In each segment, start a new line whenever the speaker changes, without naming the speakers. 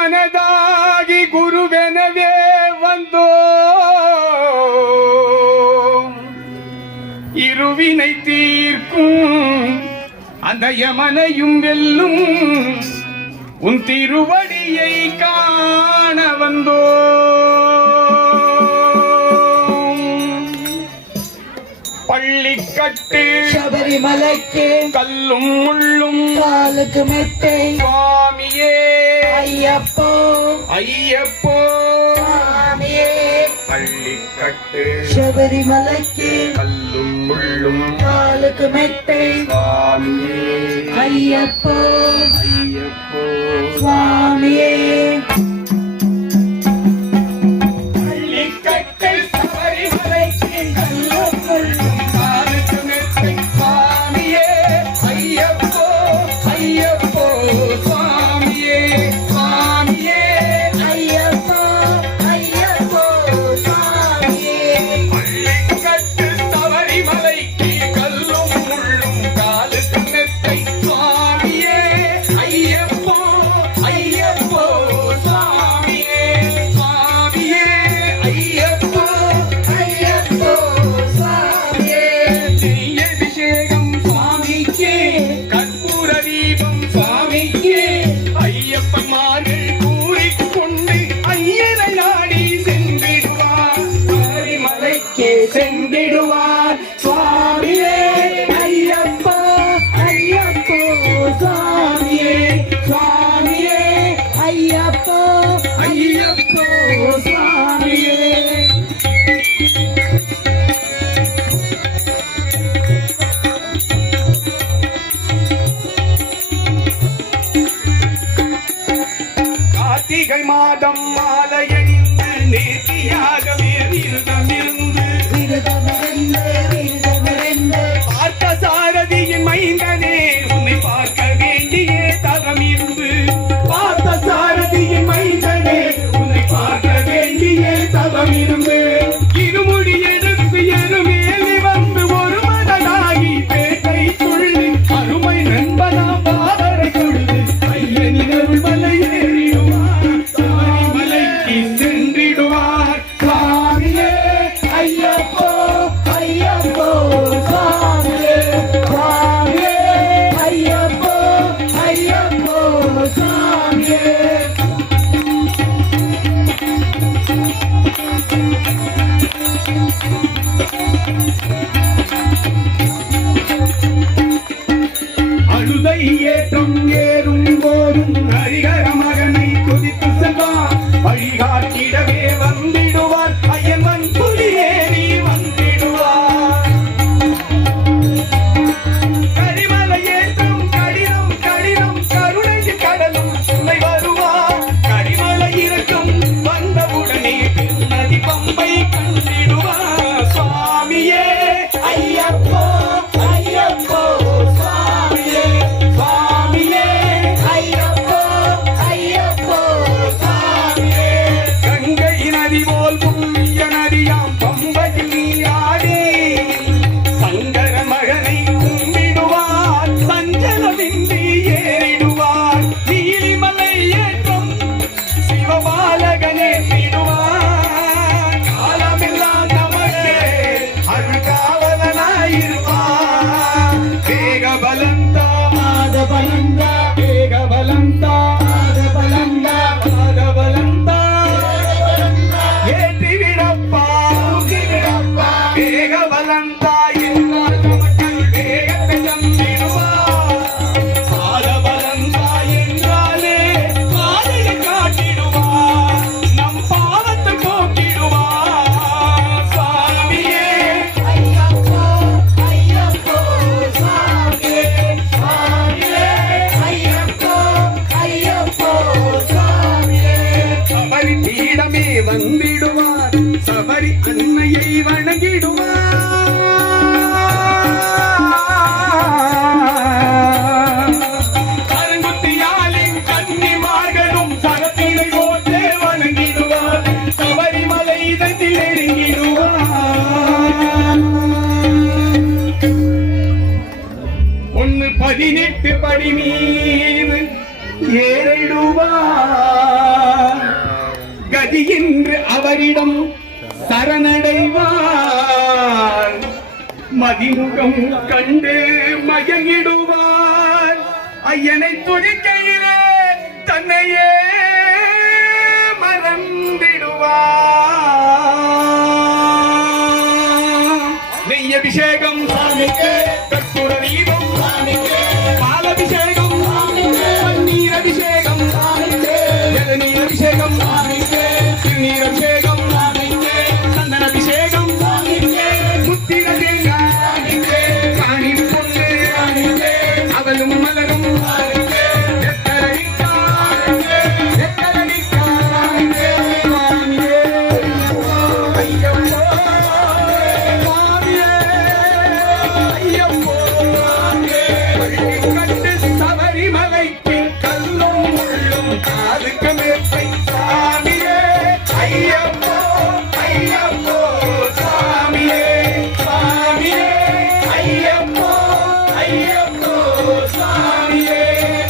ಮನದಾಗಿ ಗುರುವೆನವೇ ಬಂದೋ. இருவினை தீர்க்கும் அந்த யமனையும் வெல்லும் உன் திருவடியை காண வந்தோ
பள்ளி
கட்டு
சபரிமலைக்கு
கல்லும் முள்ளும்
காலுக்கு மெட்டை
சுவாமியே
ஐயப்போ
ஐயப்போ
சுவாமியே பள்ளி
கட்டு சபரிமலைக்கு கல்லும் முள்ளும் காலுக்கு மெட்டை சுவாமியே ஐயப்போ ஐயப்போ சுவாமியே மாதம் மாலையணிந்து நேர்த்தியாகவே விருதமிருந்து பார்த்த சாரதியின் மைந்தனே உன்னை பார்க்க வேண்டிய தரம் இருந்து பார்த்த சாரதியின் மைந்தனே உன்னை பார்க்க வேண்டிய தரம் இருந்து அழுதையே தொங்கேறும் பதினெட்டு படி மீது ஏறிடுவார். கதி என்று அவரிடம் சரணடைவார். மதிமுகம் கண்டு மயங்கிடுவார். ஐயனை துடிக்கையிலே தன்னையே மறந்திடுவார். நெய் அபிஷேகம்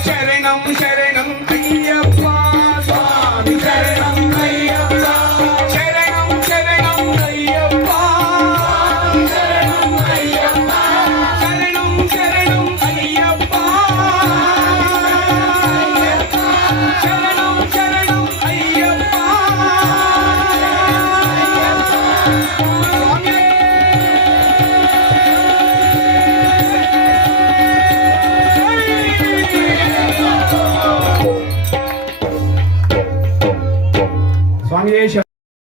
శరణం శరణం అయ్య